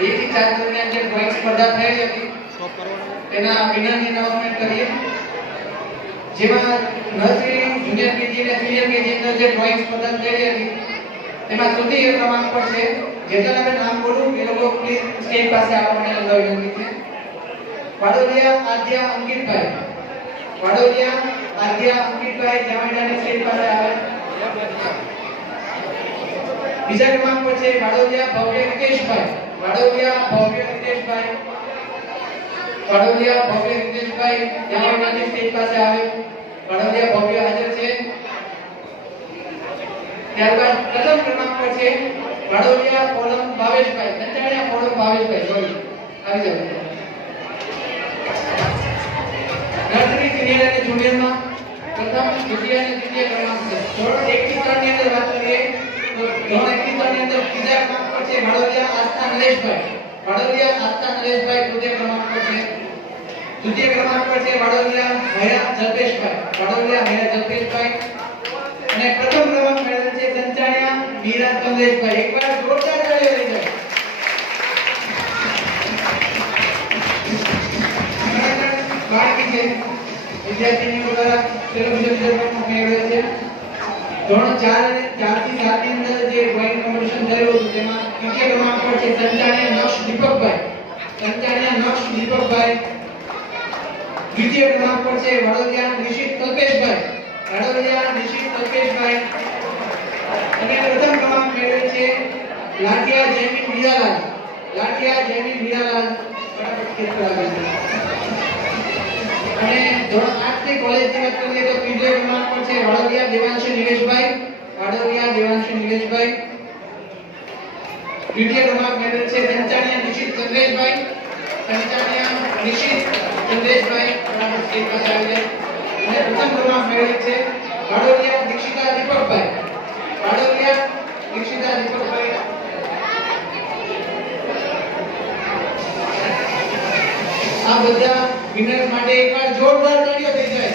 2 થી 4 દરમિયાન જે ડ્રોઈંગ સ્પર્ધા થયેલી હતી તેના વિનરની એનાઉન્સમેન્ટ કરીએ, જેમાં નર્સરી, જુનિયર કેજી અને સિનિયર કેજી ની જે ડ્રોઈંગ સ્પર્ધા થયેલી હતી તેમાં તૃતીય ક્રમાંક પર છે. જેટલા મેં નામ બોલું એ લોકો પ્લીઝ સ્ટેજ પાસે આવવા માટે નમ્ર વિનંતી છે. વાડોલિયા આદ્યા અંકિતભાઈ, વાડોલિયા આદ્યા અંકિતભાઈ જામડાની સ્ટેજ પાસે આવે. બીજા ક્રમાંક પર છે વાડોલિયા ભવ્ય હિતેશભાઈ, વાડોલિયા ભવ્ય હિતેશભાઈ, વાડોલિયા ભવ્ય હિતેશભાઈ જામડાની સ્ટેજ પાસે આવે. વાડોલિયા ભવ્ય હાજર છે. ત્યારબાદ પ્રથમ ક્રમાંક પર છે વાડોલિયા કોલમ ભાવેશભાઈ, સંચાણિયા કોલમ ભાવેશભાઈ, સોરી આવી જાવ. નર્સરી, સિનિયર અને જુનિયરમાં પ્રથમ, દ્વિતીય અને તૃતીય ક્રમાંક છે. ધોરણ 1 થી 3 ની અંદર વાત કરીએ તો ધોરણ 1 થી 3 ની અંદર ત્રીજા ક્રમાંક પર છે વાડોલિયા આસ્થા નરેશભાઈ, વાડોલિયા આસ્થા નરેશભાઈ તૃતીય ક્રમાંક પર છે. તૃતીય ક્રમાંક પર છે વાડોલિયા હયા જલ્પેશભાઈ, વાડોલિયા હયા જલ્પેશભાઈ. અને પ્રથમ ક્રમાંક મેળવેલ છે સંચાણિયા મીરા કમલેશભાઈ. એકવાર જોરદાર તાળીઓ થઈ જાય. બાકી છે વિદ્યાર્થીનીઓ દ્વારા ટેલિવિઝન વિભાગમાં મેળવેલ છે. ધોરણ 4 અને 4 થી 7 ની અંદર જે ડ્રોઈંગ કોમ્પિટિશન થયું હતું તેમાં તૃતીય ક્રમાંક પર છે સંચાણિયા નક્ષ દીપકભાઈ, સંચાણિયા નક્ષ દીપકભાઈ. દ્વિતીય ક્રમાંક પર છે વાડોલિયા નિશિત કલ્પેશભાઈ, વાડોલિયા નિશિત કલ્પેશભાઈ. અને પ્રથમ ક્રમાંક મેળવેલ છે લાઠિયા જયમીન હીરાલાલ, લાઠિયા જયમીન હીરાલાલ. અને ધોરણ 8 થી કોલેજની વાત કરીએ તો ત્રીજો ક્રમાંક પર છે વાડોલિયા દેવાંશી નિલેશભાઈ, વાડોલિયા દેવાંશી નિલેશભાઈ. દ્વિતીય ક્રમાંક મેળવેલ છે સંચાણિયા નિશિત ચંદ્રેશભાઈ, સંચાણિયા નિશિત ચંદ્રેશભાઈ. બરાબર સ્ટેજ પાસે આવી જાય. અને પ્રથમ ક્રમાંક મેળવેલ છે વાડોલિયા દીક્ષિતા દીપકભાઈ, વાડોલિયા દીક્ષિતા દીપકભાઈ. આ બધા વિનર માટે એકવાર જોરદાર તાળીઓ થઈ જાય.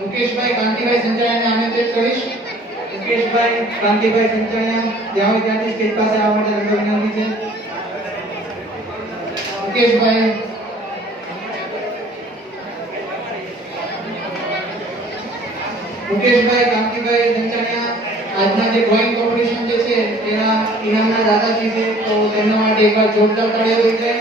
મુકેશભાઈ કાંતિભાઈ સંચાણિયાને આમંત્રિત કરીશ. મુકેશભાઈ કાંતિભાઈ સંચાણિયા જ્યાં હોય ત્યાંથી સ્ટેજ પાસે આવવા માટે વિનંતી છે. મુકેશભાઈ કાંતિભાઈ સંચાણિયા આજના જે ડ્રોઈંગ કોમ્પિટિશન જે છે તેના ઇનામના દાતાશ્રી છે, તો તેમના માટે એકવાર જોરદાર તાળીઓ થઈ જાય.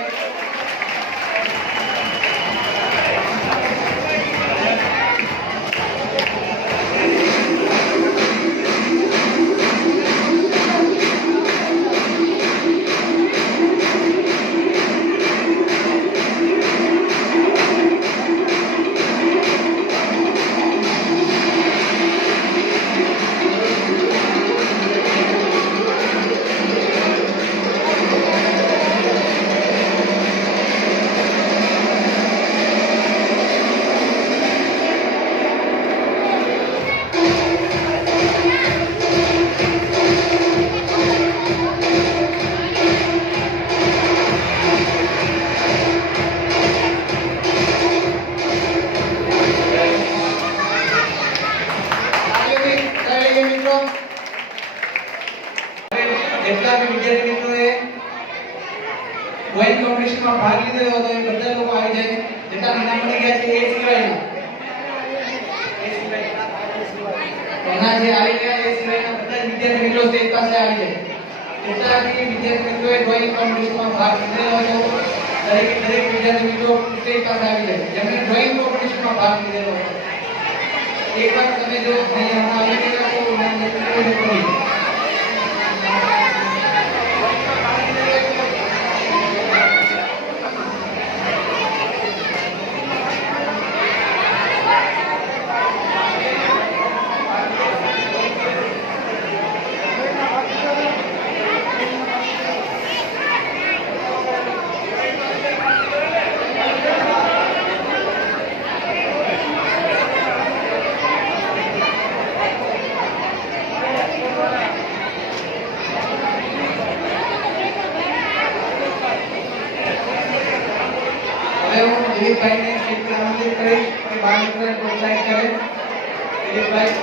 મિત્રો જેટલા બી વિદ્યાર્થી મિત્રોએ ડ્રોઈંગ કોમ્પિટિશનમાં ભાગ લીધો હતો એ બધા લોકો આવી જાય. જેટલા નામ મળી ગયા છે એ સિવાયના એના જે આવી ગયા એ સિવાયના બધા વિદ્યાર્થી મિત્રો સ્ટેજ પાસે આવી જાય. જેટલા બી વિદ્યાર્થી મિત્રોએ ડ્રોઈંગ કોમ્પિટિશનમાં ભાગ લીધેલો હતો દરેક વિદ્યાર્થી મિત્રો સ્ટેજ પાસે આવી જાય. જેમણે ડ્રોઈંગ કોમ્પિટિશનમાં ભાગ લીધેલો હતો એકવાર તમે જો અહીંયા આવી ગયા તો નામ લખી દો. दिलीपભાઈને સ્ટેજ પર આમંત્રિત કરી અને બાળ મિત્રોને પ્રોત્સાહિત કરે. દિલીપભાઈ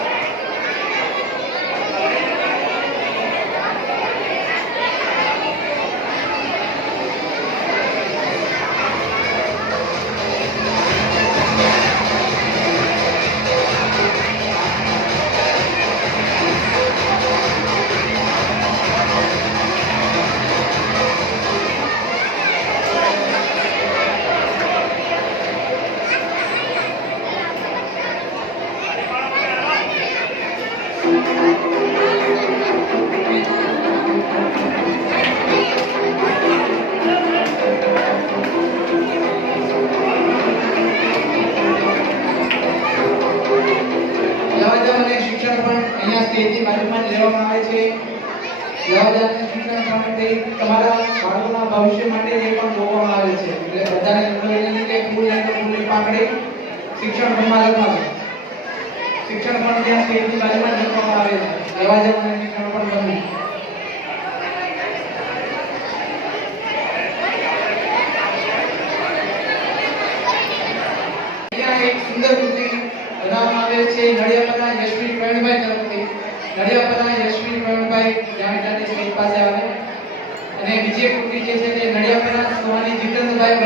સ્ટેજની બાજુમાં લેવામાં આવે છે. જવાબદારી શિક્ષણ માટે તમારા બાળકોના ભવિષ્ય માટે જે પણ જોવામાં આવે છે એટલે બધાને વિનંતી કે ફૂલ અને ફૂલની પાંખડી શિક્ષણ ભણવા લખવામાં શિક્ષણ પણ ત્યાં સ્ટેજની બાજુમાં લખવામાં આવે છે. જવાબદારી અને શિક્ષણ પણ બનવું. અહીંયા એક સુંદર કૃતિ બનાવવામાં આવે છે નડિયાદના યશવી પ્રવીણભાઈ તરફથી. નડિયાદના યશવી પ્રવીણભાઈ જાણીતાની સ્ટેજ પાસે આવે અને બીજી કૃતિ જે છે તે નડિયાદના સોહાની જીતેન્દ્રભાઈ